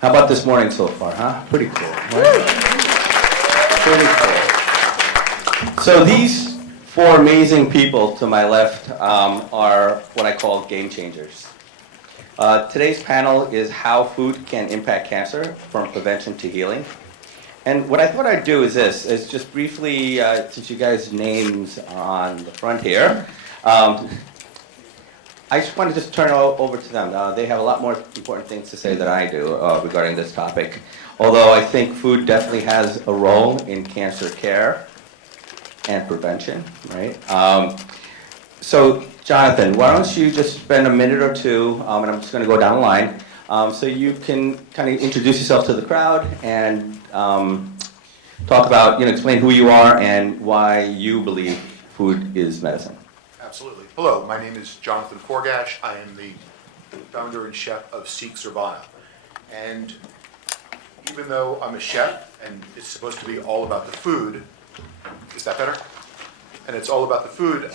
How about this morning so far, huh? Pretty cool, right? Pretty cool. So these four amazing people to my left are what I call game changers. Today's panel is how food can impact cancer from prevention to healing. And what I thought I'd do is this, is just briefly, since you guys' names are on the front here, I just want to just turn it over to them. They have a lot more important things to say than I do regarding this topic. Although I think food definitely has a role in cancer care and prevention, right? So Jonathan, why don't you just spend a minute or two, and I'm just going to go down the line, so you can kind of introduce yourself to the crowd and talk about, explain who you are and why you believe food is medicine. Absolutely. Hello, my name is Jonathan Forgash. I am the founder and chef of Servana. And even though I'm a chef and it's supposed to be all about the food, is that better? And it's all about the food,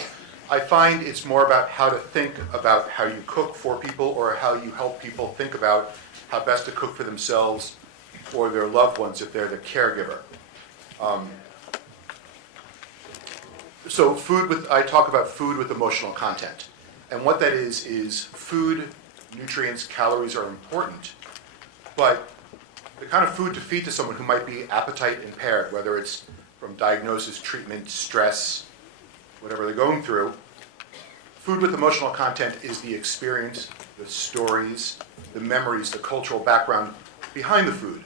I find it's more about how to think about how you cook for people or how you help people think about how best to cook for themselves or their loved ones if they're the caregiver. So I talk about food with emotional content. And what that is food, nutrients, calories are important, but the kind of food to feed to someone who might be appetite impaired, whether it's from diagnosis, treatment, stress, whatever they're going through, food with emotional content is the experience, the stories, the memories, the cultural background behind the food.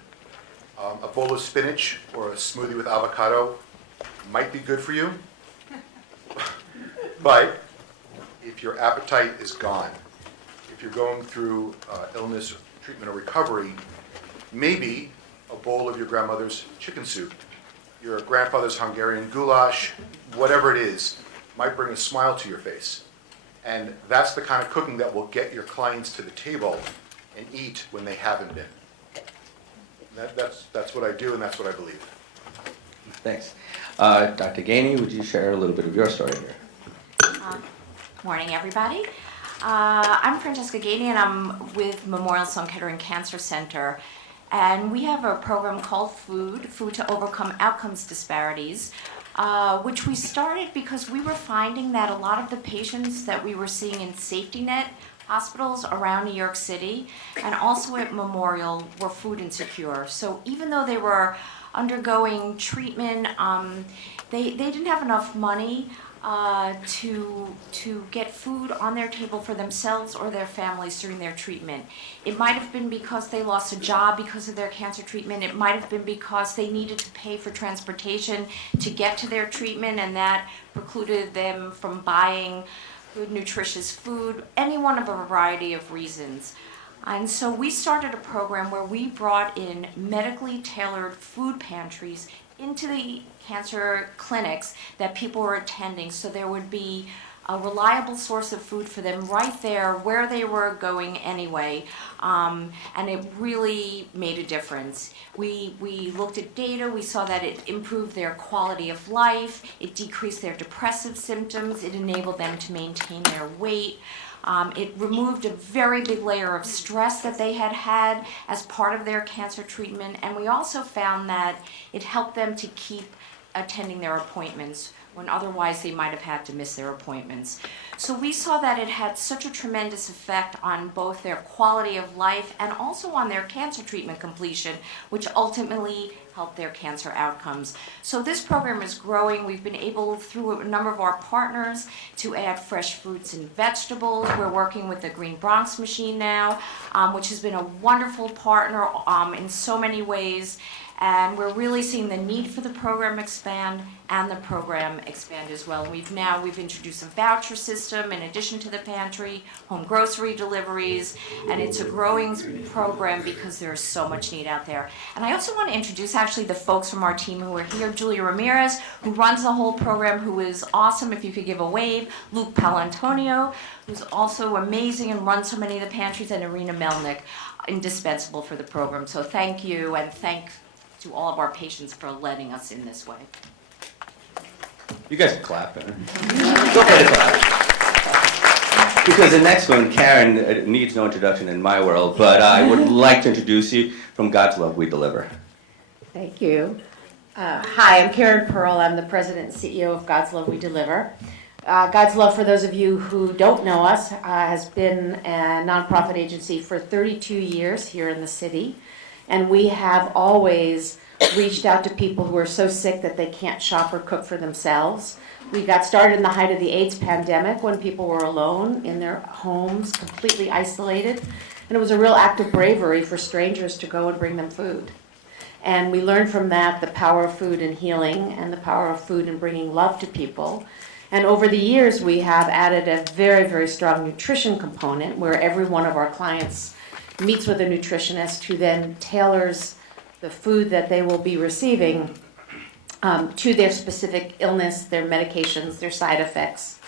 A bowl of spinach or a smoothie with avocado might be good for you. But if your appetite is gone, if you're going through illness, treatment, or recovery, maybe a bowl of your grandmother's chicken soup, your grandfather's Hungarian goulash, whatever it is, might bring a smile to your face. And that's the kind of cooking that will get your clients to the table and eat when they haven't been. That's what I do, and that's what I believe. Thanks. Dr. Gany, would you share a little bit of your story here? Morning, everybody. I'm Francesca Gany, and I'm with Memorial Sloan-Kettering Cancer Center. And we have a program called Food to Overcome Outcomes Disparities, which we started because we were finding that a lot of the patients that we were seeing in safety net hospitals around New York City and also at Memorial were food insecure. So even though they were undergoing treatment, they didn't have enough money to get food on their table for themselves or their families during their treatment. It might have been because they lost a job because of their cancer treatment. It might have been because they needed to pay for transportation to get to their treatment, and that precluded them from buying good, nutritious food, any one of a variety of reasons. And so we started a program where we brought in medically tailored food pantries into the cancer clinics that people were attending, so there would be a reliable source of food for them right there where they were going anyway, and it really made a difference. We looked at data, we saw that it improved their quality of life, it decreased their depressive symptoms, it enabled them to maintain their weight. It removed a very big layer of stress that they had had as part of their cancer treatment, and we also found that it helped them to keep attending their appointments when otherwise they might have had to miss their appointments. So we saw that it had such a tremendous effect on both their quality of life and also on their cancer treatment completion, which ultimately helped their cancer outcomes. So this program is growing. We've been able, through a number of our partners, to add fresh fruits and vegetables. We're working with the Green Bronx machine now, which has been a wonderful partner in so many ways. And we're really seeing the need for the program expand and the program expand as well. We've introduced a voucher system in addition to the pantry, home grocery deliveries, and it's a growing program because there's so much need out there. And I also want to introduce actually the folks from our team who are here. Julia Ramirez, who runs the whole program, who is awesome, if you could give a wave. Luke Palantonio, who's also amazing and runs so many of the pantries, and Irina Melnick, indispensable for the program. So thank you, and thank to all of our patients for letting us in this way. You guys can clap. Feel free to clap. Because the next one, Karen, needs no introduction in my world, but I would like to introduce you from God's Love We Deliver. Thank you. Hi, I'm Karen Pearl. I'm the president and CEO of God's Love We Deliver. God's Love, for those of you who don't know us, has been a nonprofit agency for 32 years here in the city. And we have always reached out to people who are so sick that they can't shop or cook for themselves. We got started in the height of the AIDS pandemic when people were alone in their homes, completely isolated. And it was a real act of bravery for strangers to go and bring them food. And we learned from that the power of food in healing and the power of food in bringing love to people. And over the years, we have added a very, very strong nutrition component where every one of our clients meets with a nutritionist who then tailors the food that they will be receiving to their specific illness, their medications, their side effects,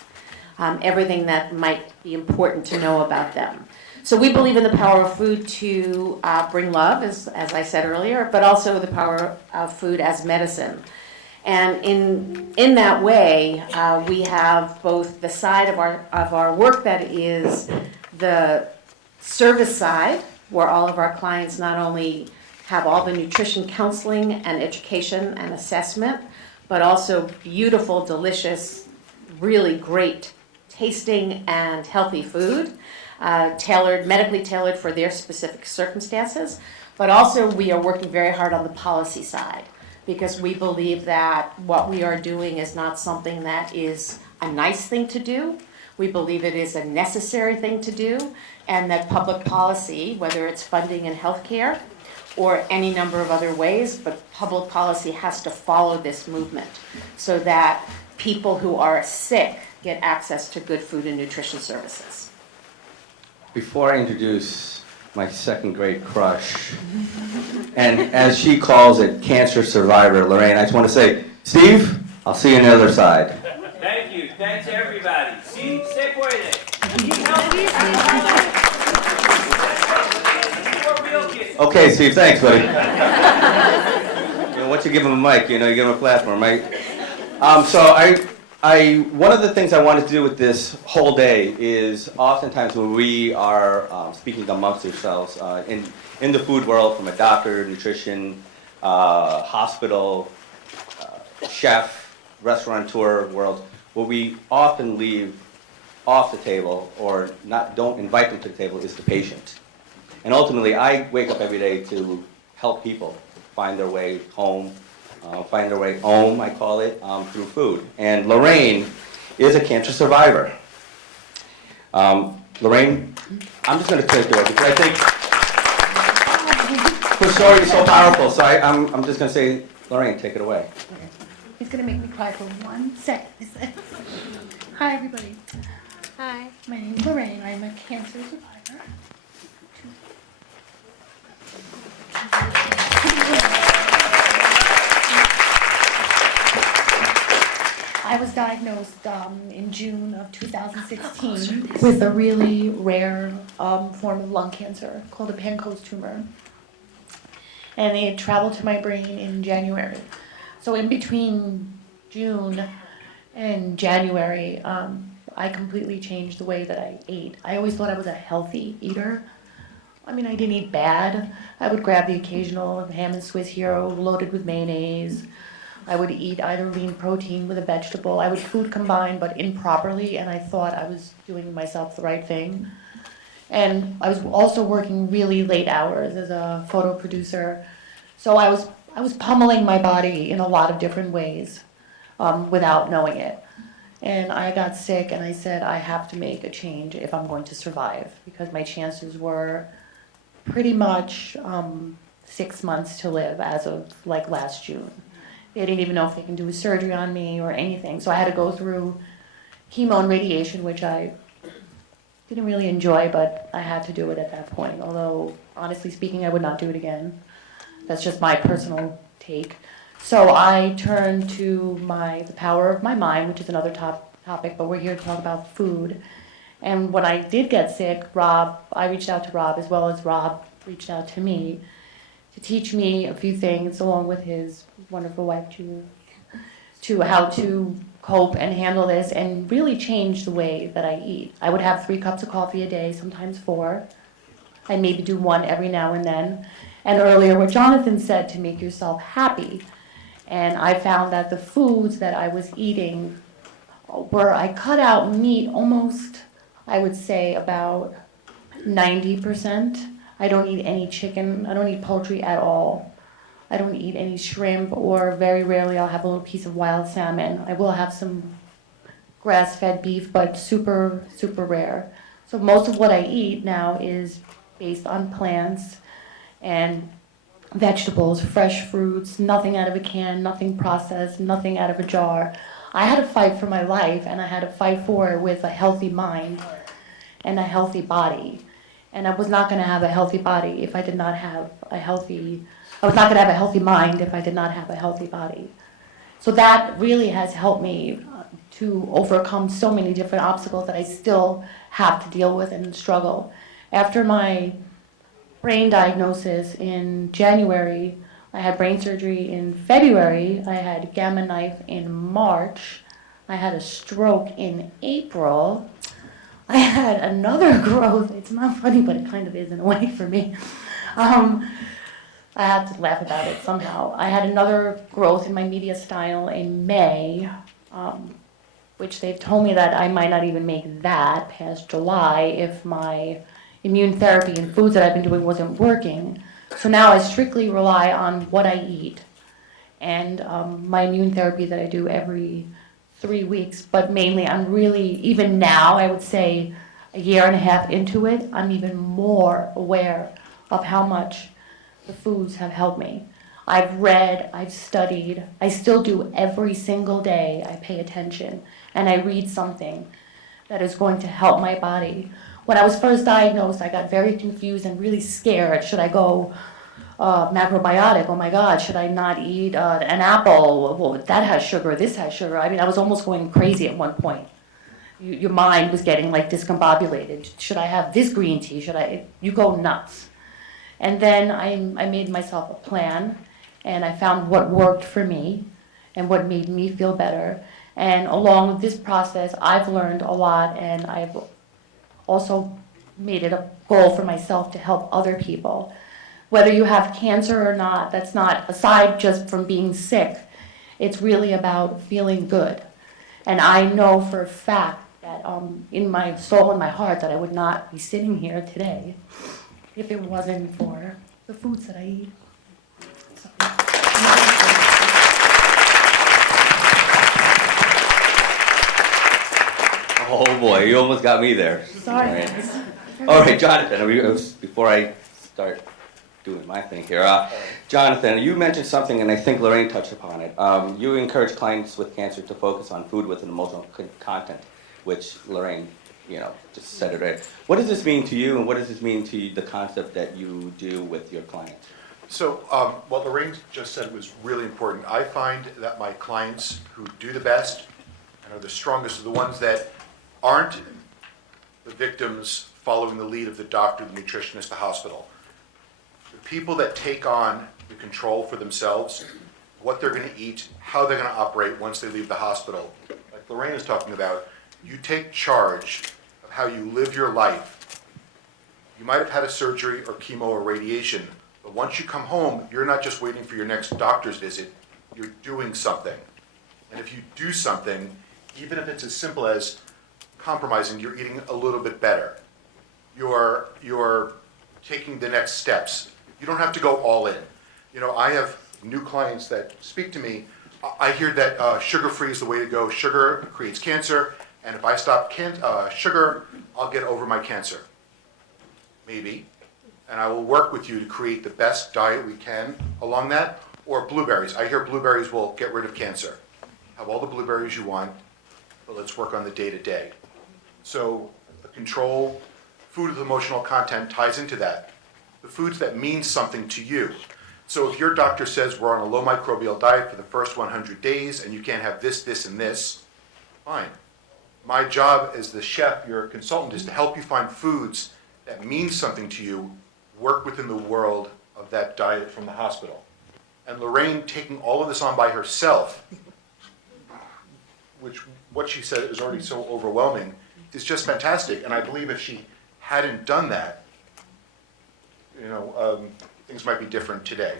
everything that might be important to know about them. So we believe in the power of food to bring love, as I said earlier, but also the power of food as medicine. And in that way, we have both the side of our work that is the service side, where all of our clients not only have all the nutrition counseling and education and assessment, but also beautiful, delicious, really great tasting and healthy food. Medically tailored for their specific circumstances. But also we are working very hard on the policy side because we believe that what we are doing is not something that is a nice thing to do. We believe it is a necessary thing to do, and that public policy, whether it's funding in healthcare or any number of other ways, but public policy has to follow this movement so that people who are sick get access to good food and nutrition services. Before I introduce my second grade crush, and as she calls it, cancer survivor, Loraine, I just want to say, Steve, I'll see you on the other side. Thank you. Thanks, everybody. See, se puede. Okay, Steve, thanks, buddy. Once you give him a mic, you give him a platform, right? So one of the things I wanted to do with this whole day is oftentimes when we are speaking amongst ourselves in the food world, from a doctor, nutrition, hospital, chef, restaurateur world, what we often leave off the table or don't invite them to the table is the patient. And ultimately, I wake up every day to help people find their way home, find their way home, I call it, through food. And Loraine is a cancer survivor. Loraine, I'm just going to take it over because I think her story is so powerful. So I'm just going to say, Loraine, take it away. He's gonna make me cry for 1 second. Hi, everybody. Hi. My name's Loraine. I'm a cancer survivor. I was diagnosed in June of 2016 with a really rare form of lung cancer called a Pancoast tumor. And it traveled to my brain in January. So in between June and January, I completely changed the way that I ate. I always thought I was a healthy eater. I mean, I didn't eat bad. I would grab the occasional ham and Swiss hero loaded with mayonnaise. I would eat either lean protein with a vegetable. I would food combine, but improperly, and I thought I was doing myself the right thing. And I was also working really late hours as a photo producer. So I was pummeling my body in a lot of different ways without knowing it. And I got sick and I said, I have to make a change if I'm going to survive, because my chances were pretty much 6 months to live as of like last June. They didn't even know if they can do a surgery on me or anything. So I had to go through chemo and radiation, which I didn't really enjoy, but I had to do it at that point. Although, honestly speaking, I would not do it again. That's just my personal take. So I turned to the power of my mind, which is another topic, but we're here to talk about food. And when I did get sick, I reached out to Rob, as well as Rob reached out to me to teach me a few things, along with his wonderful wife, Julie. to how to cope and handle this and really change the way that I eat. I would have 3 cups of coffee a day, sometimes 4. I maybe do 1 every now and then. And earlier what Jonathan said, to make yourself happy. And I found that the foods that I was eating were, I cut out meat almost, I would say about 90%. I don't eat any chicken, I don't eat poultry at all. I don't eat any shrimp, or very rarely I'll have a little piece of wild salmon. I will have some grass-fed beef, but super, super rare. So most of what I eat now is based on plants and vegetables, fresh fruits, nothing out of a can, nothing processed, nothing out of a jar. I had to fight for my life, and I had to fight for it with a healthy mind and a healthy body. And I was not going to have a healthy body if I did not have a healthy, I was not going to have a healthy mind if I did not have a healthy body. So that really has helped me to overcome so many different obstacles that I still have to deal with and struggle. After my brain diagnosis in January, I had brain surgery in February, I had gamma knife in March, I had a stroke in April, I had another growth. It's not funny, but it kind of is in a way for me. I have to laugh about it somehow. I had another growth in my mediastinum in May, which they've told me that I might not even make that past July if my immune therapy and foods that I've been doing wasn't working. So now I strictly rely on what I eat and my immune therapy that I do every 3 weeks. But mainly I'm really, even now, I would say a year and a half into it, I'm even more aware of how much the foods have helped me. I've read, I've studied, I still do every single day. I pay attention and I read something that is going to help my body. When I was first diagnosed, I got very confused and really scared. Should I go macrobiotic? Oh my God, should I not eat an apple? Well, that has sugar, this has sugar. I mean, I was almost going crazy at one point. Your mind was getting like discombobulated. Should I have this green tea? Should I? You go nuts. And then I made myself a plan, and I found what worked for me and what made me feel better. And along this process, I've learned a lot, and I've also made it a goal for myself to help other people. Whether you have cancer or not, that's not, aside just from being sick, it's really about feeling good. And I know for a fact that in my soul and my heart that I would not be sitting here today if it wasn't for the foods that I eat. So, Oh boy, you almost got me there. sorry, All right. guys. All right, Jonathan, before I start doing my thing here, Jonathan, you mentioned something, and I think Loraine touched upon it. You encourage clients with cancer to focus on food with an emotional content, which Loraine, just said it right. What does this mean to you, and what does this mean to the concept that you do with your clients? So what Loraine just said was really important. I find that my clients who do the best and are the strongest are the ones that aren't the victims following the lead of the doctor, the nutritionist, the hospital. The people that take on the control for themselves, what they're going to eat, how they're going to operate once they leave the hospital. Like Loraine is talking about, you take charge of how you live your life. You might have had a surgery or chemo or radiation, but once you come home, you're not just waiting for your next doctor's visit, you're doing something. And if you do something, even if it's as simple as compromising, you're eating a little bit better. You're taking the next steps. You don't have to go all in. I have new clients that speak to me. I hear that sugar-free is the way to go. Sugar creates cancer, and if I stop sugar, I'll get over my cancer. Maybe. And I will work with you to create the best diet we can along that. Or blueberries. I hear blueberries will get rid of cancer. Have all the blueberries you want, but let's work on the day-to-day. So the control, food with emotional content ties into that. The foods that mean something to you. So if your doctor says we're on a low microbial diet for the first 100 days and you can't have this, this, and this, fine. My job as the chef, your consultant, is to help you find foods that mean something to you, work within the world of that diet from the hospital. And Loraine taking all of this on by herself which what she said is already so overwhelming, is just fantastic. And I believe if she hadn't done that, things might be different today.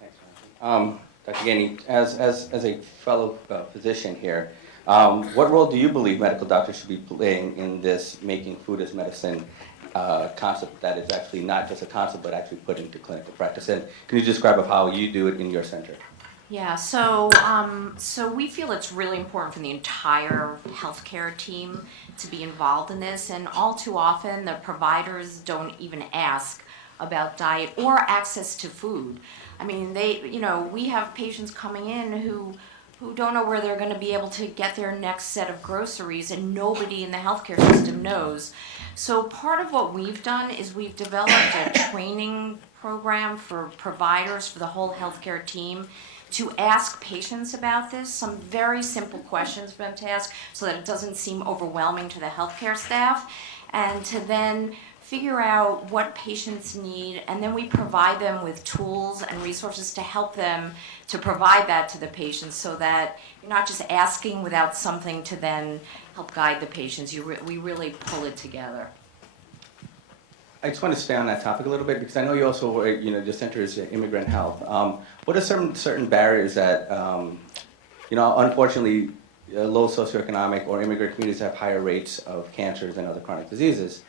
Thanks, Dr. Gany, as a fellow physician here, what role do you believe medical doctors should be playing in this making food as medicine concept that is actually not just a concept but actually put into clinical practice? And can you describe of how you do it in your center? Yeah, so we feel it's really important for the entire healthcare team to be involved in this, and all too often the providers don't even ask about diet or access to food. I mean, we have patients coming in who don't know where they're going to be able to get their next set of groceries, and nobody in the healthcare system knows. So part of what we've done is we've developed a training program for providers, for the whole healthcare team, to ask patients about this, some very simple questions for them to ask so that it doesn't seem overwhelming to the healthcare staff, and to then figure out what patients need, and then we provide them with tools and resources to help them to provide that to the patients, so that you're not just asking without something to then help guide the patients. We really pull it together. I just want to stay on that topic a little bit because I know you also work, the center is Immigrant Health. What are certain barriers that, unfortunately, low socioeconomic or immigrant communities have higher rates of cancers and other chronic diseases,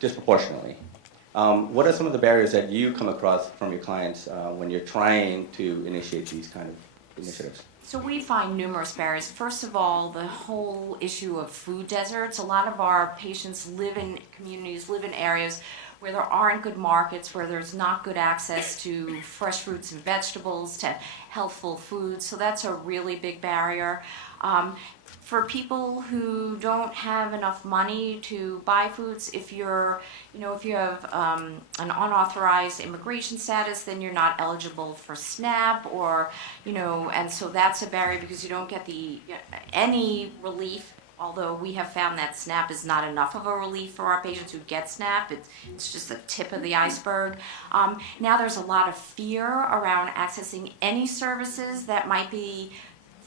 disproportionately? What are some of the barriers that you come across from your clients when you're trying to initiate these kind of initiatives? So we find numerous barriers. First of all, the whole issue of food deserts. A lot of our patients live in communities, live in areas where there aren't good markets, where there's not good access to fresh fruits and vegetables, to healthful foods. So that's a really big barrier. For people who don't have enough money to buy foods, if you have an unauthorized immigration status, then you're not eligible for SNAP, and so that's a barrier because you don't get any relief. Although we have found that SNAP is not enough of a relief for our patients who get SNAP. It's just the tip of the iceberg. Now there's a lot of fear around accessing any services that might be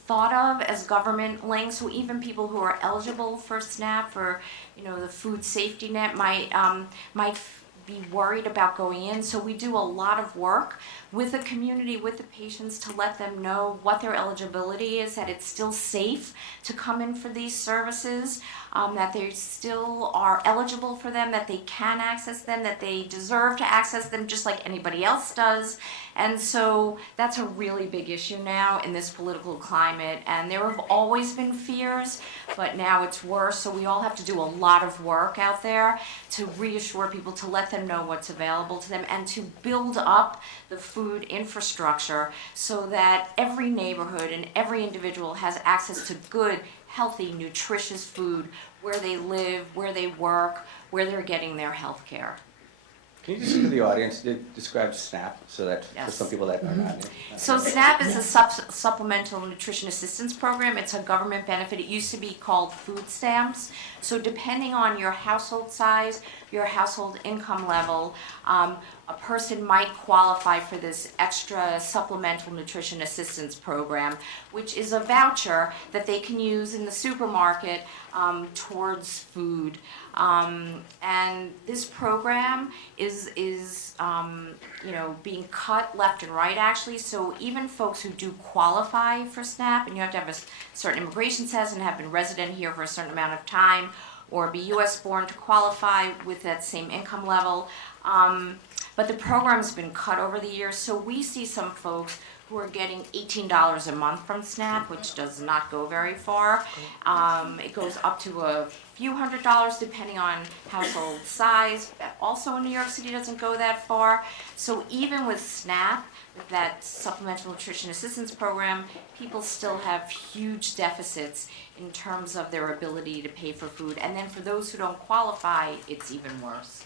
thought of as government linked. So even people who are eligible for SNAP or the food safety net might be worried about going in. So we do a lot of work with the community, with the patients, to let them know what their eligibility is, that it's still safe to come in for these services, that they still are eligible for them, that they can access them, that they deserve to access them just like anybody else does. And so that's a really big issue now in this political climate. And there have always been fears, but now it's worse. So we all have to do a lot of work out there to reassure people, to let them know what's available to them, and to build up the food infrastructure so that every neighborhood and every individual has access to good, healthy, nutritious food where they live, where they work, where they're getting their health care. Can you just to the audience describe SNAP so that for Yes. some people that are not? So SNAP is a Supplemental Nutrition Assistance Program. It's a government benefit. It used to be called food stamps. So depending on your household size, your household income level, a person might qualify for this extra Supplemental Nutrition Assistance Program, which is a voucher that they can use in the supermarket towards food. And this program is being cut left and right, actually. So even folks who do qualify for SNAP, and you have to have a certain immigration status and have been resident here for a certain amount of time, or be U.S. born to qualify with that same income level. But the program's been cut over the years, so we see some folks who are getting $18 a month from SNAP, which does not go very far. It goes up to a few $100s depending on household size. Also in New York City doesn't go that far. So even with SNAP, with that Supplemental Nutrition Assistance Program, people still have huge deficits in terms of their ability to pay for food. And then for those who don't qualify, it's even worse.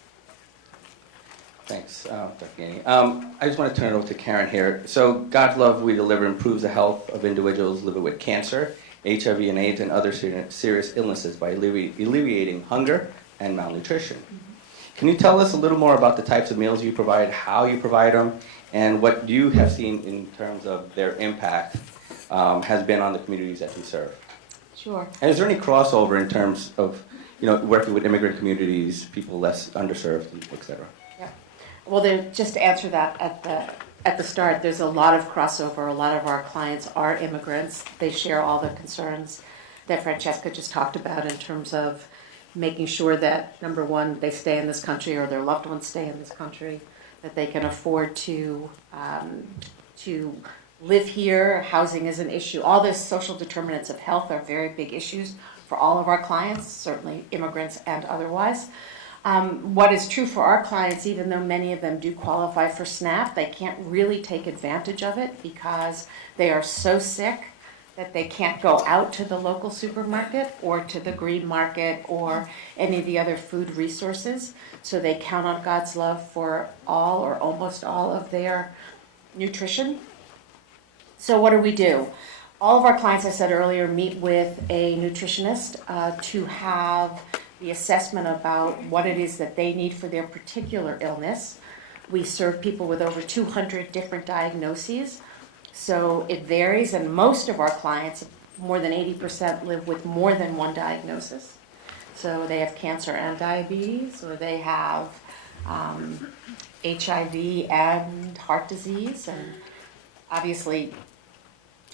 Thanks, Dr. Gany. I just want to turn it over to Karen here. So God's Love We Deliver improves the health of individuals living with cancer, HIV and AIDS, and other serious illnesses by alleviating hunger and malnutrition. Can you tell us a little more about the types of meals you provide, how you provide them, and what you have seen in terms of their impact has been on the communities that we serve. Sure. And is there any crossover in terms of, working with immigrant communities, people less underserved, et cetera? Yeah. Well, just to answer that at the start, there's a lot of crossover. A lot of our clients are immigrants. They share all the concerns that Francesca just talked about in terms of making sure that, number one, they stay in this country or their loved ones stay in this country, that they can afford to live here. Housing is an issue. All the social determinants of health are very big issues for all of our clients, certainly immigrants and otherwise. What is true for our clients, even though many of them do qualify for SNAP, they can't really take advantage of it because they are so sick that they can't go out to the local supermarket or to the green market or any of the other food resources. So they count on God's love for all or almost all of their nutrition. So what do? All of our clients, I said earlier, meet with a nutritionist to have the assessment about what it is that they need for their particular illness. We serve people with over 200 different diagnoses. So it varies, and most of our clients, more than 80%, live with more than one diagnosis. So they have cancer and diabetes, or they have HIV and heart disease, and obviously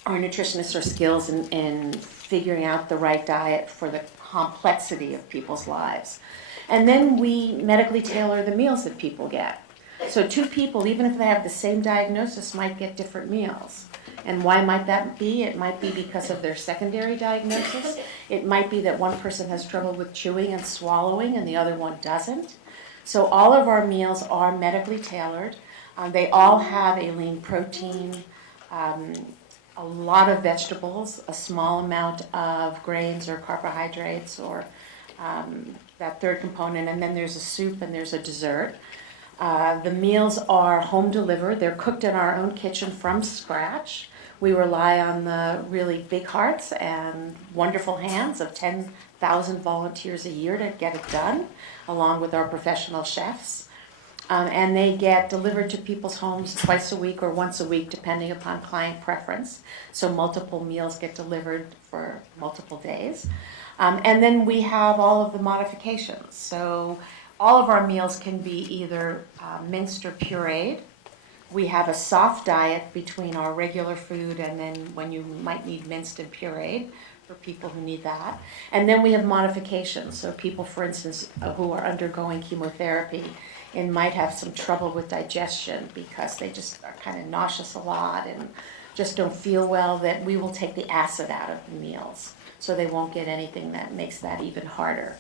our nutritionists are skills in figuring out the right diet for the complexity of people's lives. And then we medically tailor the meals that people get. So two people, even if they have the same diagnosis, might get different meals. And why might that be? It might be because of their secondary diagnosis. It might be that one person has trouble with chewing and swallowing and the other one doesn't. So all of our meals are medically tailored. They all have a lean protein, a lot of vegetables, a small amount of grains or carbohydrates or that third component, and then there's a soup and there's a dessert. The meals are home delivered. They're cooked in our own kitchen from scratch. We rely on the really big hearts and wonderful hands of 10,000 volunteers a year to get it done, along with our professional chefs. And they get delivered to people's homes twice a week or once a week, depending upon client preference. So multiple meals get delivered for multiple days. And then we have all of the modifications. So all of our meals can be either minced or pureed. We have a soft diet between our regular food and then when you might need minced and pureed for people who need that. And then we have modifications. So people, for instance, who are undergoing chemotherapy and might have some trouble with digestion because they just are kind of nauseous a lot and just don't feel well, that we will take the acid out of the meals so they won't get anything that makes that even harder.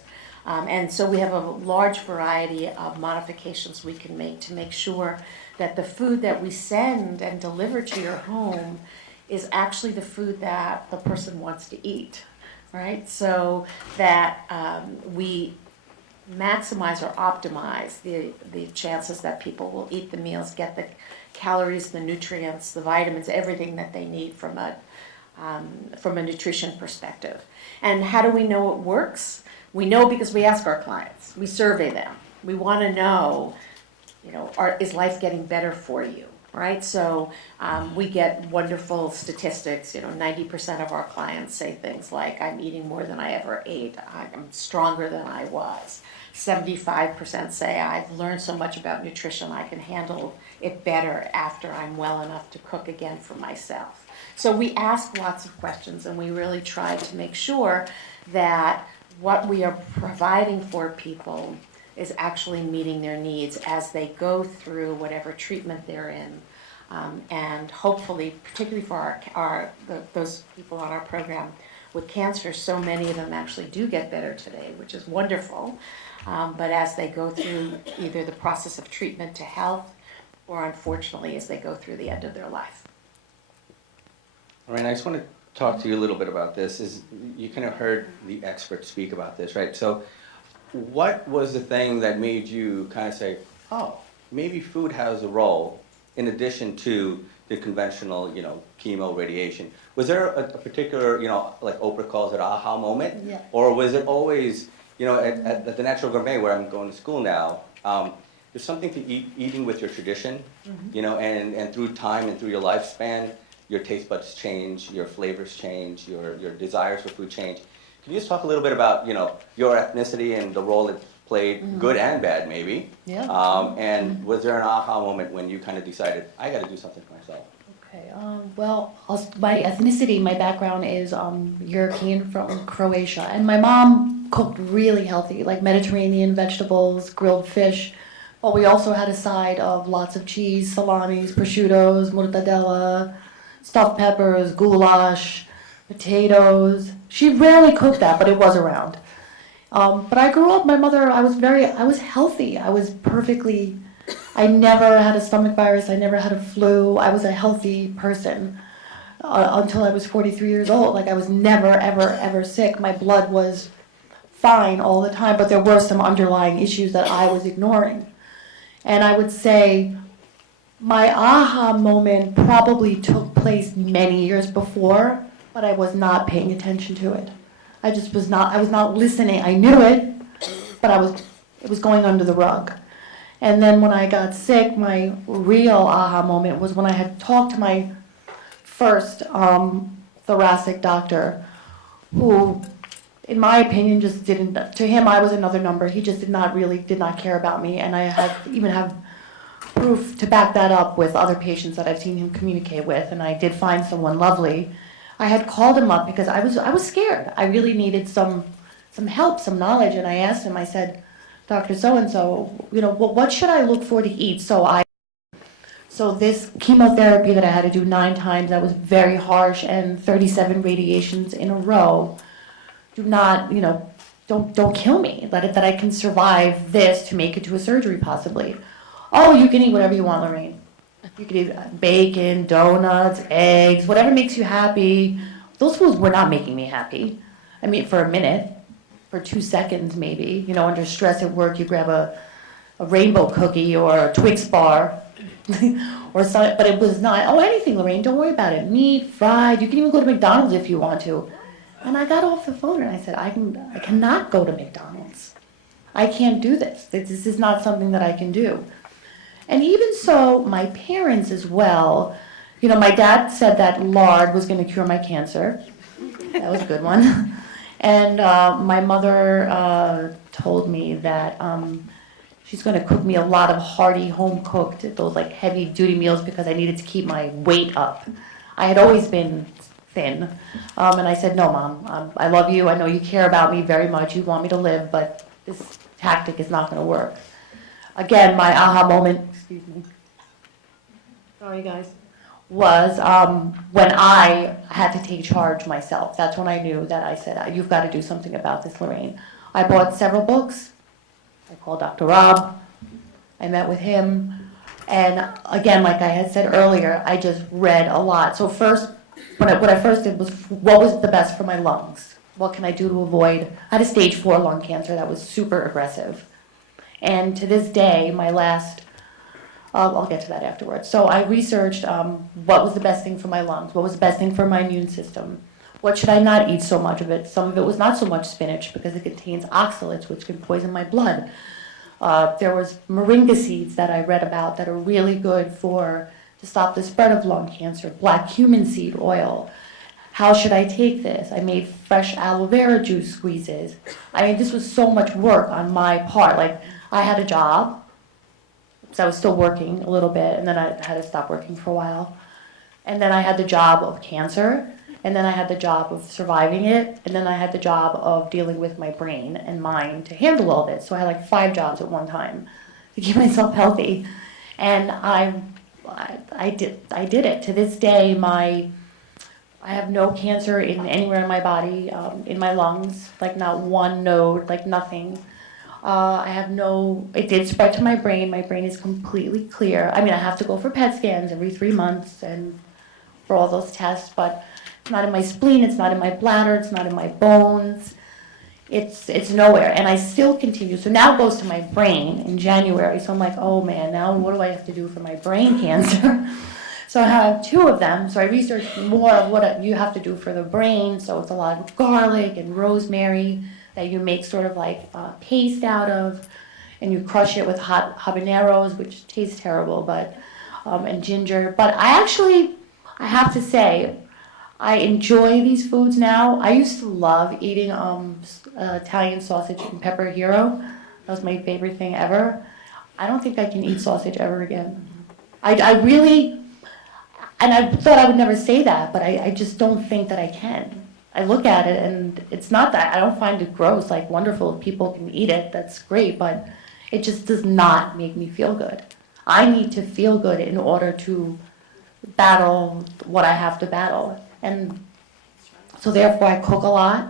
And so we have a large variety of modifications we can make to make sure that the food that we send and deliver to your home is actually the food that the person wants to eat, right? So that we maximize or optimize the chances that people will eat the meals, get the calories, the nutrients, the vitamins, everything that they need from a nutrition perspective. And how do we know it works? We know because we ask our clients. We survey them. We want to know, is life getting better for you, right? So we get wonderful statistics. 90% of our clients say things like, I'm eating more than I ever ate. I'm stronger than I was. 75% say, I've learned so much about nutrition, I can handle it better after I'm well enough to cook again for myself. So we ask lots of questions, and we really try to make sure that what we are providing for people is actually meeting their needs as they go through whatever treatment they're in. And hopefully, particularly for those people on our program with cancer, so many of them actually do get better today, which is wonderful. But as they go through either the process of treatment to health, or unfortunately, as they go through the end of their life. All right, I just want to talk to you a little bit about this. You kind of heard the experts speak about this, right? So what was the thing that made you kind of say, oh, maybe food has a role in addition to the conventional, chemo, radiation? Was there a particular, like Oprah calls it, aha moment? Yeah. Or was it always, at the Natural Gourmet where I'm going to school now, there's something to eating with your tradition, and through time and through your lifespan, your taste buds change, your flavors change, your desires for food change. Can you just talk a little bit about, your ethnicity and the role it played, good and bad maybe? Yeah. And was there an aha moment when you kind of decided, I got to do something for myself? Okay, well, my ethnicity, my background is European from Croatia, and my mom cooked really healthy, like Mediterranean vegetables, grilled fish, but we also had a side of lots of cheese, salamis, prosciuttos, mortadella, stuffed peppers, goulash, potatoes. She rarely cooked that, but it was around. But I grew up, my mother, I was healthy, I never had a stomach virus, I never had a flu, I was a healthy person until I was 43 years old. Like I was never, ever, ever sick. My blood was fine all the time, but there were some underlying issues that I was ignoring. And I would say my aha moment probably took place many years before, but I was not paying attention to it. I was not listening. I knew it, but it was going under the rug. And then when I got sick, my real aha moment was when I had talked to my first thoracic doctor, who, in my opinion, just didn't, to him I was another number. He just did not care about me. And I even have proof to back that up with other patients that I've seen him communicate with, and I did find someone lovely. I had called him up because I was scared. I really needed some help, some knowledge, and I asked him, I said, Dr. So-and-so, what should I look for to eat? So this chemotherapy that I had to do 9 times, that was very harsh, and 37 radiations in a row, do not, don't kill me, that I can survive this to make it to a surgery possibly. Oh, you can eat whatever you want, Loraine. You could eat bacon, donuts, eggs, whatever makes you happy. Those foods were not making me happy. I mean, for a minute, for 2 seconds maybe. Under stress at work, you grab a rainbow cookie or a Twix bar, or something, but it was not, anything, Loraine, don't worry about it. Meat, fried, you can even go to McDonald's if you want to. And I got off the phone and I said, I cannot go to McDonald's. I can't do this. This is not something that I can do. And even so, my parents as well, my dad said that lard was going to cure my cancer. That was a good one. And my mother told me that she's going to cook me a lot of hearty, home-cooked, those like heavy-duty meals because I needed to keep my weight up. I had always been thin. And I said, no, Mom, I love you. I know you care about me very much. You want me to live, but this tactic is not going to work. Again, my aha moment, excuse me, sorry guys, was when I had to take charge myself. That's when I knew that I said, you've got to do something about this, Loraine. I bought several books. I called Dr. Rob. I met with him. And again, like I had said earlier, I just read a lot. So first, what I first did was, what was the best for my lungs? What can I do to avoid? I had a stage 4 lung cancer that was super aggressive. And to this day, my last, I'll get to that afterwards. So I researched what was the best thing for my lungs, what was the best thing for my immune system, what should I not eat so much of it. Some of it was not so much spinach because it contains oxalates, which can poison my blood. There was moringa seeds that I read about that are really good to stop the spread of lung cancer, black cumin seed oil. How should I take this? I made fresh aloe vera juice squeezes. I mean, this was so much work on my part. Like, I had a job, so I was still working a little bit, and then I had to stop working for a while. And then I had the job of cancer, and then I had the job of surviving it, and then I had the job of dealing with my brain and mind to handle all this. So I had like 5 jobs at one time to keep myself healthy. And I did it. To this day, I have no cancer anywhere in my body, in my lungs, like not one node, like nothing. It did spread to my brain. My brain is completely clear. I mean, I have to go for PET scans every 3 months and for all those tests, but it's not in my spleen, it's not in my bladder, it's not in my bones. It's nowhere, and I still continue. So now it goes to my brain in January, so I'm like, oh man, now what do I have to do for my brain cancer? So I have 2 of them, so I researched more of what you have to do for the brain, so it's a lot of garlic and rosemary that you make sort of like paste out of, and you crush it with hot habaneros, which tastes terrible, but and ginger. But I I have to say, I enjoy these foods now. I used to love eating Italian sausage and pepper hero. That was my favorite thing ever. I don't think I can eat sausage ever again. I really, and I thought I would never say that, but I just don't think that I can. I look at it and it's not that, I don't find it gross, like wonderful if people can eat it, that's great, but it just does not make me feel good. I need to feel good in order to battle what I have to battle. And so therefore I cook a lot.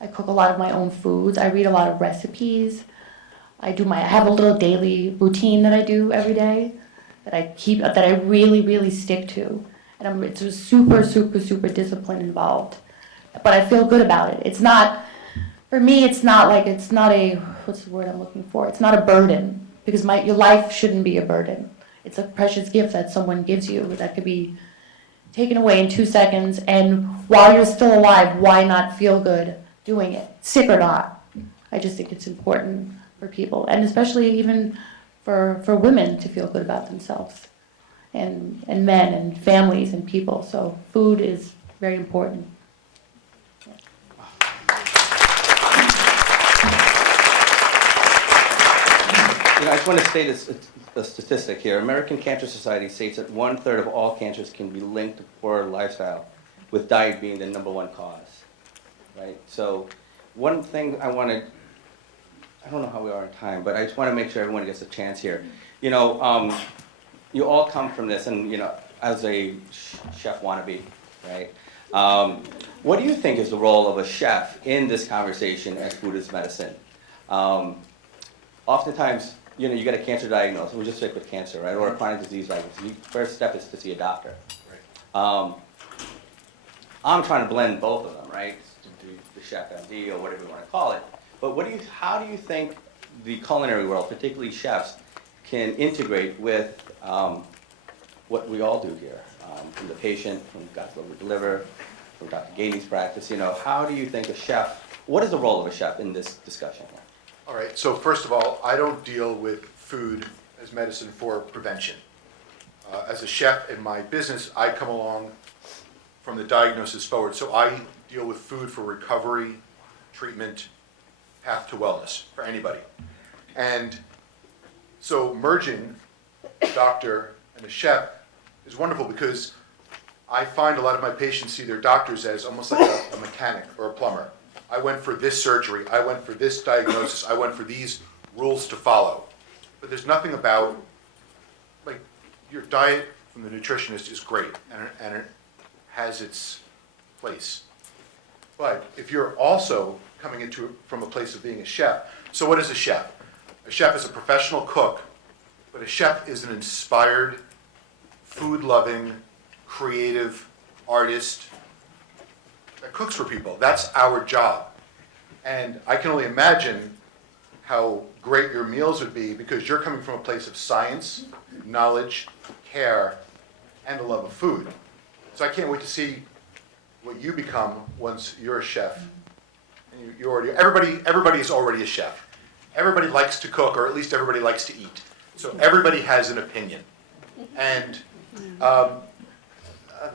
I cook a lot of my own foods. I read a lot of recipes. I have a little daily routine that I do every day that I really, really stick to. And it's a super, super, super discipline involved. But I feel good about it. It's not, for me, it's not a, what's the word I'm looking for? It's not a burden, because your life shouldn't be a burden. It's a precious gift that someone gives you that could be taken away in 2 seconds, and while you're still alive, why not feel good doing it, sick or not? I just think it's important for people, and especially even for women to feel good about themselves, and men and families and people. So food is very important. I just want to state a statistic here. American Cancer Society states that 1/3 of all cancers can be linked to poor lifestyle, with diet being the #1 cause, right? So one thing I don't know how we are in time, but I just want to make sure everyone gets a chance here. You all come from this, and as a chef wannabe, right? What do you think is the role of a chef in this conversation as food is medicine? Oftentimes, you get a cancer diagnosis. We'll just stick with cancer, right? Or a chronic disease diagnosis. The first step is to see a doctor. Right. I'm trying to blend both of them, right? The chef MD or whatever you want to call it. But how do you think the culinary world, particularly chefs, can integrate with what we all do here, from the patient, from God's Love We Deliver, from Dr. Gany's practice? How do you think what is the role of a chef in this discussion? All right, so first of all, I don't deal with food as medicine for prevention. As a chef in my business, I come along from the diagnosis forward. So I deal with food for recovery, treatment, path to wellness for anybody. And so merging a doctor and a chef is wonderful, because I find a lot of my patients see their doctors as almost like a mechanic or a plumber. I went for this surgery, I went for this diagnosis, I went for these rules to follow. But there's nothing about, like, your diet from the nutritionist is great, and it has its place. But if you're also coming into it from a place of being a chef, so what is a chef? A chef is a professional cook, but a chef is an inspired, food-loving, creative artist that cooks for people. That's our job. And I can only imagine how great your meals would be, because you're coming from a place of science, knowledge, care, and a love of food. So I can't wait to see what you become once you're a chef. And everybody is already a chef. Everybody likes to cook, or at least everybody likes to eat. So everybody has an opinion. And the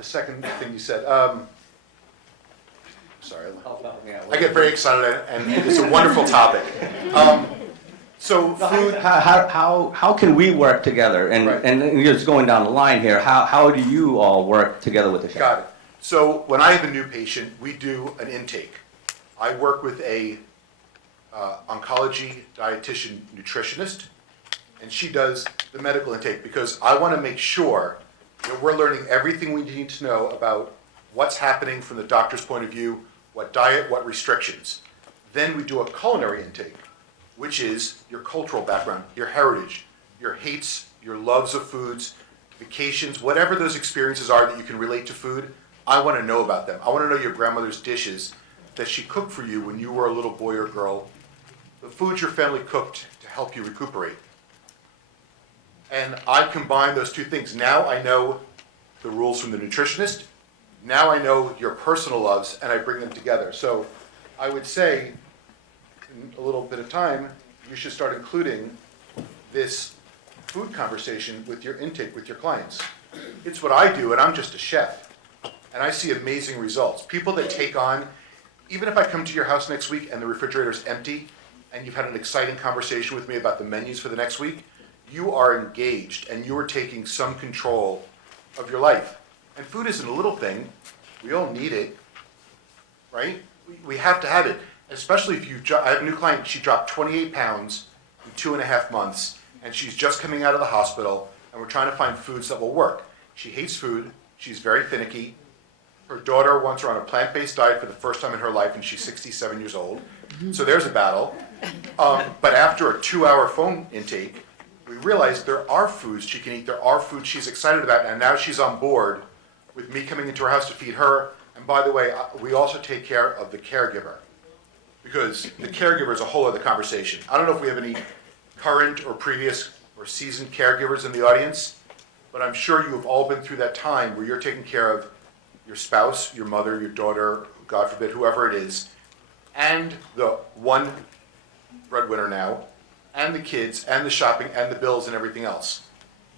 second thing you said, sorry, I get very excited, and it's a wonderful topic. So food. How can we work together? And Right. and just going down the line here, how do you all work together with the chef? Got it. So when I have a new patient, we do an intake. I work with a oncology dietitian nutritionist, and she does the medical intake, because I want to make sure that we're learning everything we need to know about what's happening from the doctor's point of view, what diet, what restrictions. Then we do a culinary intake, which is your cultural background, your heritage, your hates, your loves of foods, vacations, whatever those experiences are that you can relate to food. I want to know about them. I want to know your grandmother's dishes that she cooked for you when you were a little boy or girl, the foods your family cooked to help you recuperate. And I combine those two things. Now I know the rules from the nutritionist. Now I know your personal loves, and I bring them together. So I would say, in a little bit of time, you should start including this food conversation with your intake with your clients. It's what I do, and I'm just a chef. And I see amazing results. People that take on, even if I come to your house next week and the refrigerator's empty, and you've had an exciting conversation with me about the menus for the next week, you are engaged and you are taking some control of your life. And food isn't a little thing. We all need it, right? We have to have it, especially if I have a new client, she dropped 28 pounds in 2.5 months, and she's just coming out of the hospital, and we're trying to find foods that will work. She hates food, she's very finicky. Her daughter wants her on a plant-based diet for the first time in her life, and she's 67 years old. So there's a battle. But after a 2-hour phone intake, we realized there are foods she can eat, there are foods she's excited about, and now she's on board with me coming into her house to feed her. And by the way, we also take care of the caregiver, because the caregiver is a whole other conversation. I don't know if we have any current or previous or seasoned caregivers in the audience, but I'm sure you have all been through that time where you're taking care of your spouse, your mother, your daughter, God forbid, whoever it is, and the one breadwinner now, and the kids, and the shopping, and the bills, and everything else.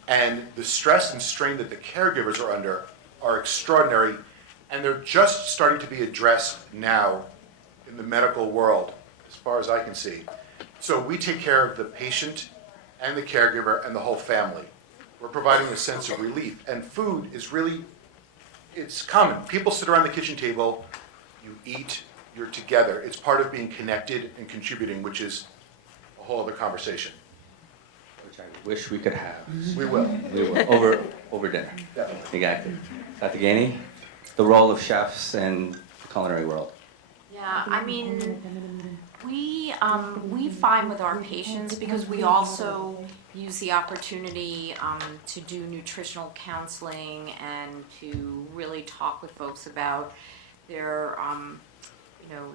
And the stress and strain that the caregivers are under are extraordinary, and they're just starting to be addressed now in the medical world, as far as I can see. So we take care of the patient and the caregiver and the whole family. We're providing a sense of relief. And food is really, it's common. People sit around the kitchen table, you eat, you're together. It's part of being connected and contributing, which is a whole other conversation. Which I wish we could have. We will. We will, over dinner. Definitely. Exactly. Dr. Gany, the role of chefs in the culinary world. Yeah, I mean, we find with our patients, because we also use the opportunity to do nutritional counseling and to really talk with folks about their,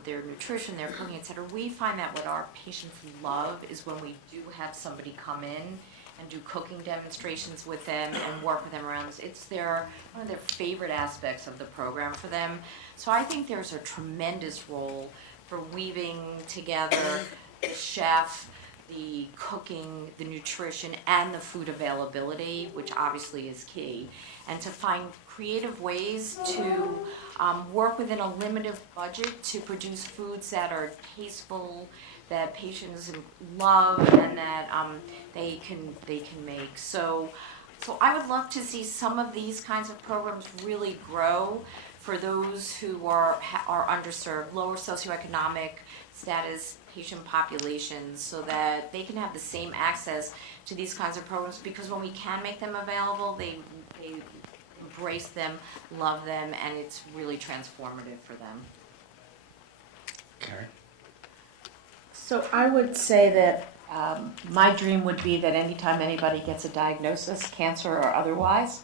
their nutrition, their cooking, et cetera. We find that what our patients love is when we do have somebody come in and do cooking demonstrations with them and work with them around this. It's one of their favorite aspects of the program for them. So I think there's a tremendous role for weaving together the chef, the cooking, the nutrition, and the food availability, which obviously is key, and to find creative ways to work within a limited budget to produce foods that are tasteful, that patients love, and that they can make. So I would love to see some of these kinds of programs really grow for those who are underserved, lower socioeconomic status patient populations, so that they can have the same access to these kinds of programs, because when we can make them available, they embrace them, love them, and it's really transformative for them. Karen? So I would say that my dream would be that anytime anybody gets a diagnosis, cancer or otherwise,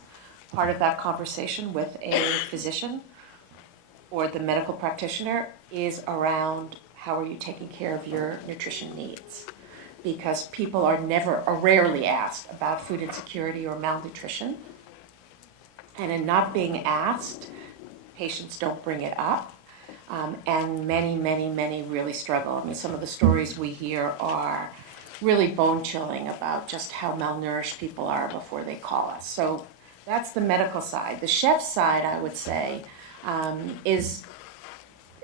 part of that conversation with a physician or the medical practitioner is around how are you taking care of your nutrition needs. Because people are rarely asked about food insecurity or malnutrition. And in not being asked, patients don't bring it up. And many really struggle. I mean, some of the stories we hear are really bone-chilling about just how malnourished people are before they call us. So that's the medical side. The chef side, I would say, is,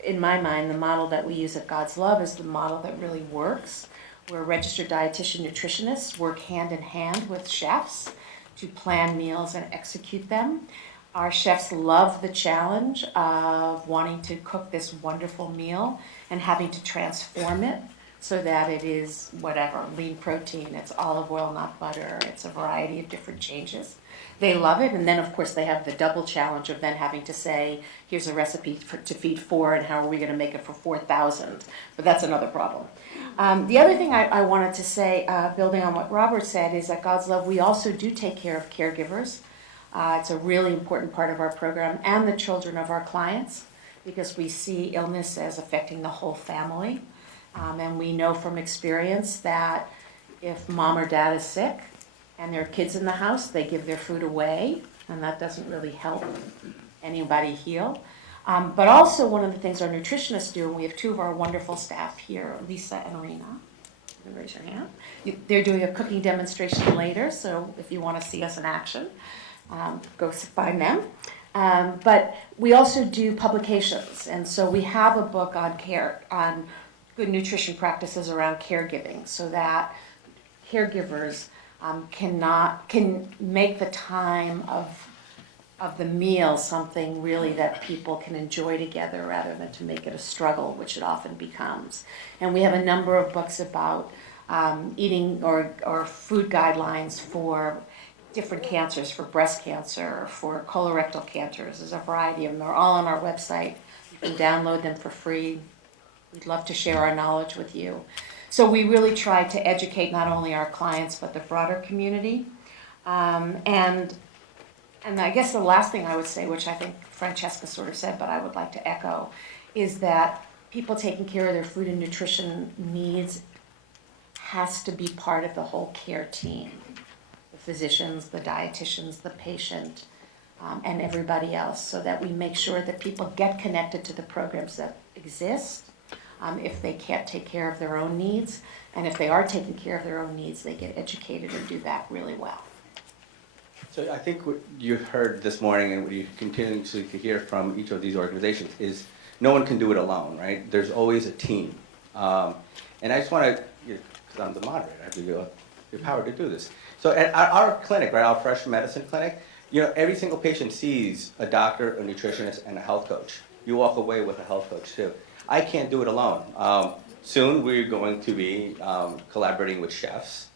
in my mind, the model that we use at God's Love is the model that really works, where registered dietitian nutritionists work hand in hand with chefs to plan meals and execute them. Our chefs love the challenge of wanting to cook this wonderful meal and having to transform it so that it is whatever, lean protein, it's olive oil, not butter, it's a variety of different changes. They love it, and then of course they have the double challenge of then having to say, here's a recipe to feed 4, and how are we going to make it for 4,000? But that's another problem. The other thing I wanted to say, building on what Robert said, is at God's Love we also do take care of caregivers. It's a really important part of our program, and the children of our clients, because we see illness as affecting the whole family. And we know from experience that if mom or dad is sick and there are kids in the house, they give their food away, and that doesn't really help anybody heal. But also one of the things our nutritionists do, and we have 2 of our wonderful staff here, Lisa and Rena. You can raise your hand. They're doing a cooking demonstration later, so if you want to see us in action. Go find them. But we also do publications, and so we have a book on on good nutrition practices around caregiving, so that caregivers can make the time of the meal something really that people can enjoy together rather than to make it a struggle, which it often becomes. And we have a number of books about eating or food guidelines for different cancers, for breast cancer, for colorectal cancers. There's a variety of them. They're all on our website. You can download them for free. We'd love to share our knowledge with you. So we really try to educate not only our clients but the broader community. And I guess the last thing I would say, which I think Francesca sort of said, but I would like to echo, is that people taking care of their food and nutrition needs has to be part of the whole care team. The physicians, the dietitians, the patient, and everybody else, so that we make sure that people get connected to the programs that exist if they can't take care of their own needs. And if they are taking care of their own needs, they get educated and do that really well. So I think what you heard this morning and what you continue to hear from each of these organizations is no one can do it alone, right? There's always a team. And I just want to, because I'm the moderator, I have the power to do this. So at our clinic, right, our fresh medicine clinic, every single patient sees a doctor, a nutritionist, and a health coach. You walk away with a health coach too. I can't do it alone. Soon we're going to be collaborating with chefs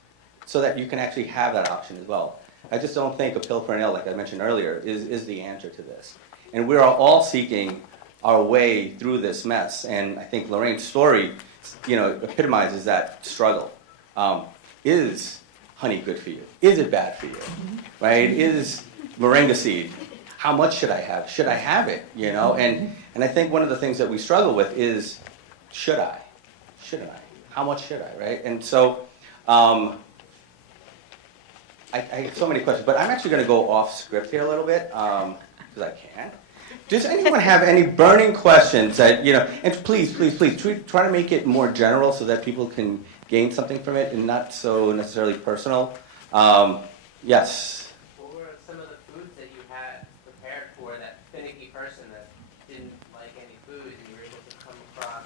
so that you can actually have that option as well. I just don't think a pill for an ill, like I mentioned earlier, is the answer to this. And we are all seeking our way through this mess. And I think Loraine's story, epitomizes that struggle. Is honey good for you? Is it bad for you? Right? Is moringa seed? How much should I have? Should I have it? And I think one of the things that we struggle with is, should I? Shouldn't I? How much should I? Right? And so. I get so many questions, but I'm actually going to go off script here a little bit, because I can. Does anyone have any burning questions that, and please, try to make it more general so that people can gain something from it and not so necessarily personal. Yes? What were some of the foods that you had prepared for that finicky person that didn't like any food, and you were able to come across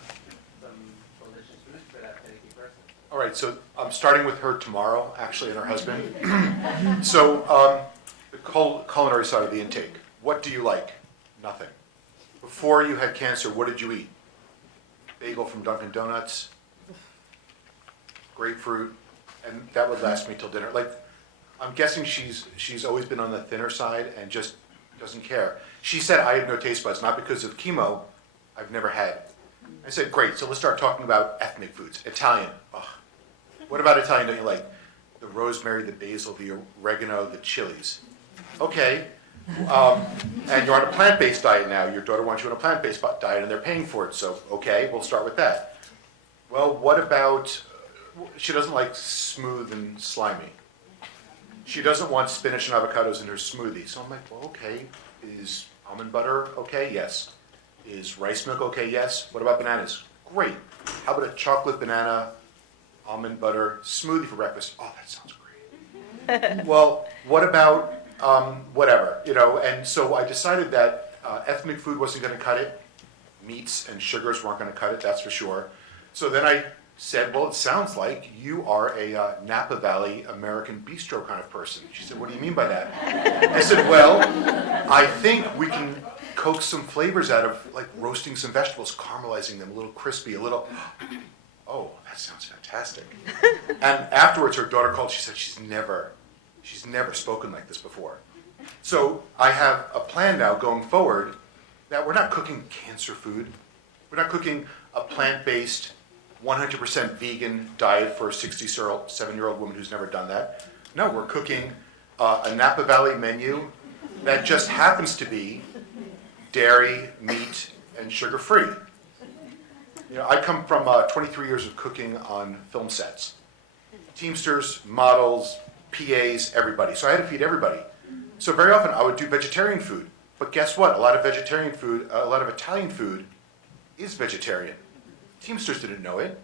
some delicious foods for that finicky person? All right, so I'm starting with her tomorrow, actually, and her husband. So the culinary side of the intake. What do you like? Nothing. Before you had cancer, what did you eat? Bagel from Dunkin' Donuts, grapefruit, and that would last me till dinner. Like, I'm guessing she's always been on the thinner side and just doesn't care. She said I have no taste buds, not because of chemo. I've never had. I said, great, so let's start talking about ethnic foods. Italian. Ugh. What about Italian don't you like? The rosemary, the basil, the oregano, the chilies. Okay. And you're on a plant-based diet now. Your daughter wants you on a plant-based diet and they're paying for it. So, okay, we'll start with that. Well, what about, she doesn't like smooth and slimy. She doesn't want spinach and avocados in her smoothie. So I'm like, well, okay. Is almond butter okay? Yes. Is rice milk okay? Yes. What about bananas? Great. How about a chocolate banana, almond butter smoothie for breakfast? Oh, that sounds great. Well, what about whatever, and so I decided that ethnic food wasn't going to cut it. Meats and sugars weren't going to cut it, that's for sure. So then I said, well, it sounds like you are a Napa Valley American bistro kind of person. She said, what do you mean by that? I said, well, I think we can coax some flavors out of like roasting some vegetables, caramelizing them a little crispy, a little, oh, that sounds fantastic. And afterwards her daughter called, she said she's never spoken like this before. So I have a plan now going forward that we're not cooking cancer food. We're not cooking a plant-based, 100% vegan diet for a 67-year-old woman who's never done that. No, we're cooking a Napa Valley menu that just happens to be dairy, meat, and sugar-free. I come from 23 years of cooking on film sets. Teamsters, models, PAs, everybody. So I had to feed everybody. So very often I would do vegetarian food. But guess what? A lot of vegetarian food, a lot of Italian food is vegetarian. Teamsters didn't know it.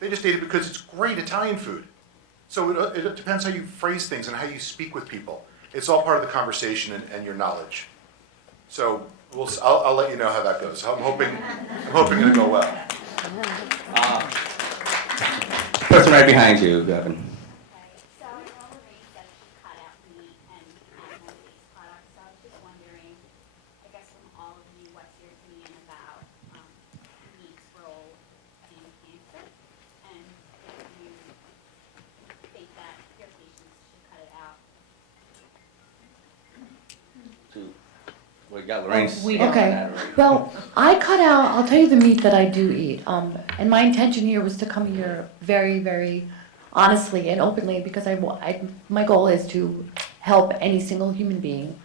They just ate it because it's great Italian food. So it depends how you phrase things and how you speak with people. it's all part of the conversation and your knowledge. So I'll let you know how that goes. I'm hoping it'll go well. Person right behind you, Gavin. So I know Loraine said she cut out meat and animal-based products, so I was just wondering, I guess from all of you, what's your opinion about meat's role in cancer? And if you think that your patients should cut it out? We got Lorraine's. We on Okay. that already. Well, I cut out, I'll tell you the meat that I do eat. And my intention here was to come here very, very honestly and openly because my goal is to help any single human being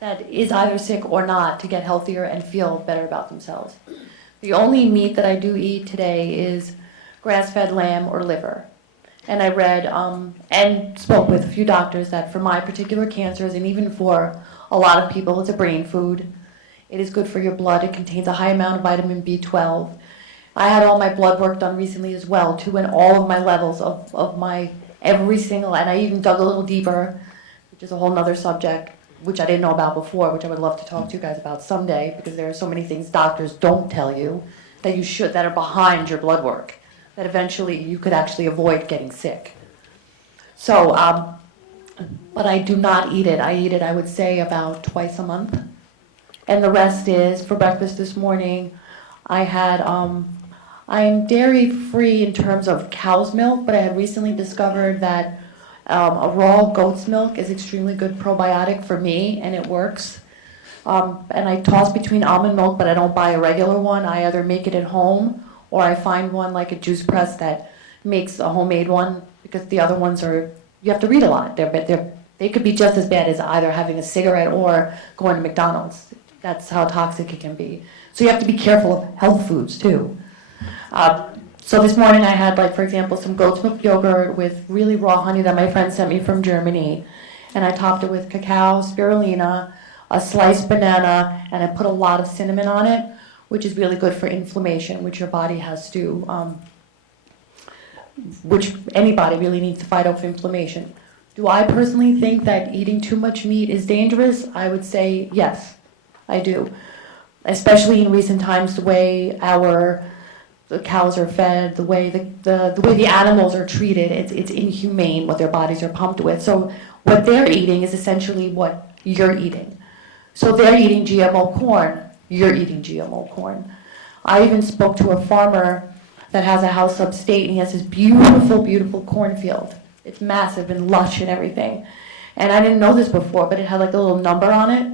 that is either sick or not to get healthier and feel better about themselves. The only meat that I do eat today is grass-fed lamb or liver. And I read and spoke with a few doctors that for my particular cancers and even for a lot of people, it's a brain food. It is good for your blood. It contains a high amount of vitamin B12. I had all my blood work done recently as well, too, and all of my levels of my every single, and I even dug a little deeper, which is a whole nother subject, which I didn't know about before, which I would love to talk to you guys about someday, because there are so many things doctors don't tell you that you should, that are behind your blood work, that eventually you could actually avoid getting sick. So, but I do not eat it. I eat it, I would say, about twice a month. And the rest is, for breakfast this morning, I had, I am dairy free in terms of cow's milk, but I had recently discovered that a raw goat's milk is extremely good probiotic for me, and it works. And I toss between almond milk, but I don't buy a regular one. I either make it at home, or I find one like a juice press that makes a homemade one, because the other ones are, you have to read a lot. They could be just as bad as either having a cigarette or going to McDonald's. That's how toxic it can be. So you have to be careful of health foods too. So this morning I had, like, for example, some goat's milk yogurt with really raw honey that my friend sent me from Germany. And I topped it with cacao, spirulina, a sliced banana, and I put a lot of cinnamon on it, which is really good for inflammation, which your body has to, which anybody really needs to fight off inflammation. Do I personally think that eating too much meat is dangerous? I would say yes, I do. Especially in recent times, the way the cows are fed, the way the animals are treated, it's inhumane what their bodies are pumped with. So what they're eating is essentially what you're eating. So they're eating GMO corn, you're eating GMO corn. I even spoke to a farmer that has a house upstate, and he has this beautiful, beautiful cornfield. It's massive and lush and everything. And I didn't know this before, but it had like a little number on it.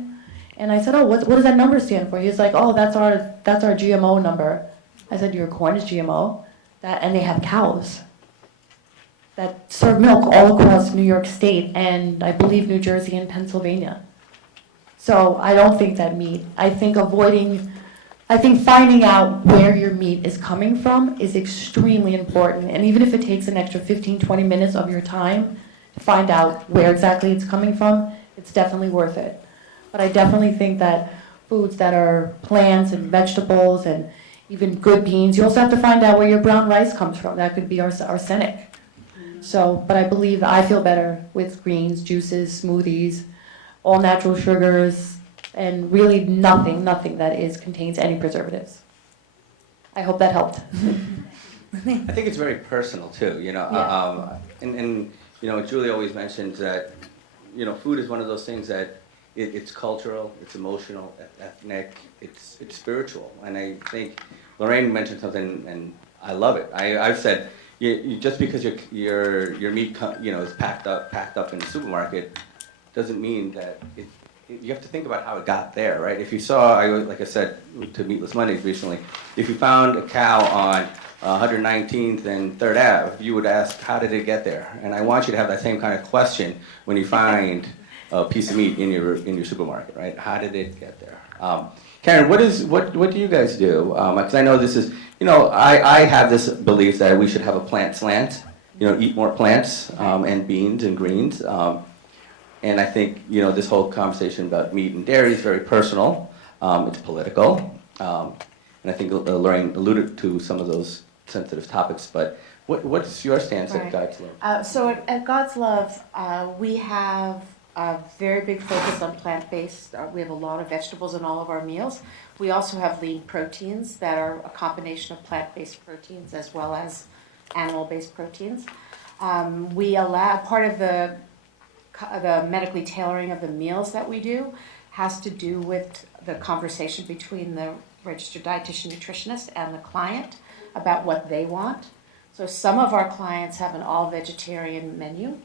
And I said, oh, what does that number stand for? He's like, oh, that's our GMO number. I said, your corn is GMO? And they have cows that serve milk all across New York State and I believe New Jersey and Pennsylvania. So I don't think that meat. I think finding out where your meat is coming from is extremely important. And even if it takes an extra 15, 20 minutes of your time to find out where exactly it's coming from, it's definitely worth it. But I definitely think that foods that are plants and vegetables and even good beans, you also have to find out where your brown rice comes from. That could be arsenic. So, but I believe I feel better with greens, juices, smoothies, all natural sugars, and really nothing that contains any preservatives. I hope that helped. I think it's very personal too, you know. Yeah. And you know, Julie always mentions that, you know, food is one of those things that it's cultural, it's emotional, ethnic, it's spiritual. And I think Loraine mentioned something, and I love it. I've said, you just because your meat, you know, is packed up in the supermarket, doesn't mean that you have to think about how it got there, right? If you saw, like I said to Meatless Mondays recently, if you found a cow on 119th and 3rd Ave, you would ask, how did it get there? And I want you to have that same kind of question when you find a piece of meat in your supermarket, right? How did it get there? Karen, what do you guys do? Because I know this is, you know, I have this belief that we should have a plant slant, you know, eat more plants and beans and greens. And I think, you know, this whole conversation about meat and dairy is very personal. It's political. And I think Loraine alluded to some of those sensitive topics. But what's your stance at God's Love? So at God's Love, we have a very big focus on plant-based. We have a lot of vegetables in all of our meals. We also have lean proteins that are a combination of plant-based proteins as well as animal-based proteins. We allow, part of the medically tailoring of the meals that we do has to do with the conversation between the registered dietitian nutritionist and the client about what they want. So some of our clients have an all-vegetarian menu.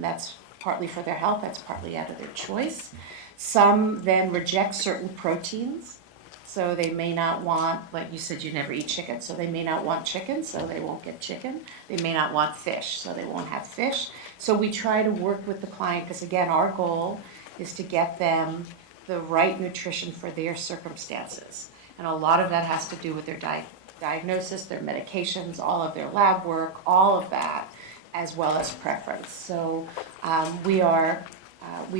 That's partly for their health, that's partly out of their choice. Some then reject certain proteins. So they may not want, like you said, you never eat chicken, so they may not want chicken, so they won't get chicken. They may not want fish, so they won't have fish. So we try to work with the client, because again, our goal is to get them the right nutrition for their circumstances. And a lot of that has to do with their diagnosis, their medications, all of their lab work, all of that, as well as preference. So we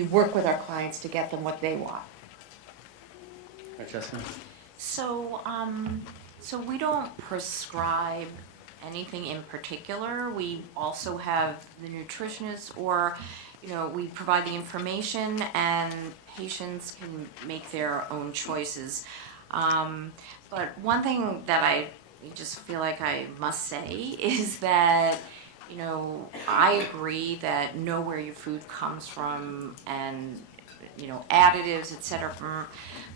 work with our clients to get them what they want. Francesca? So, so we don't prescribe anything in particular. We also have the nutritionist, or, we provide the information and patients can make their own choices. But one thing that I just feel like I must say is that, I agree that know where your food comes from and, additives, etc.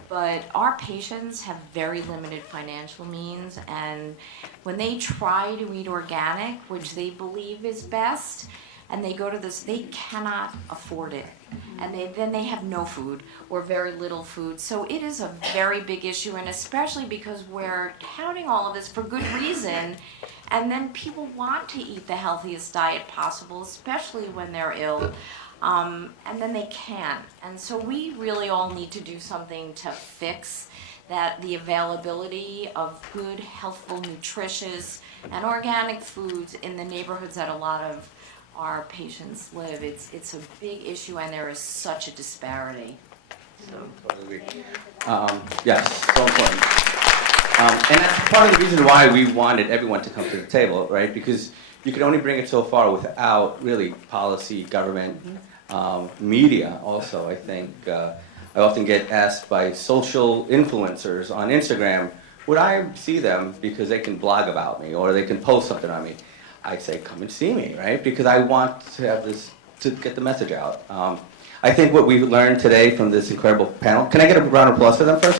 But our patients have very limited financial means, and when they try to eat organic, which they believe is best, and they go to this, they cannot afford it. And then they have no food or very little food. So it is a very big issue, and especially because we're touting all of this for good reason, and then people want to eat the healthiest diet possible, especially when they're ill. And then they can't. And so we really all need to do something to fix that, the availability of good, healthful, nutritious, and organic foods in the neighborhoods that a lot of our patients live. It's a big issue, and there is such a disparity. So. Totally agree. Yes, so important. And that's part of the reason why we wanted everyone to come to the table, right? Because you can only bring it so far without really policy, government, media also. I think I often get asked by social influencers on Instagram, would I see them because they can blog about me or they can post something on me? I say, come and see me, right? Because I want to have this, to get the message out. I think what we've learned today from this incredible panel, can I get a round of applause for them first?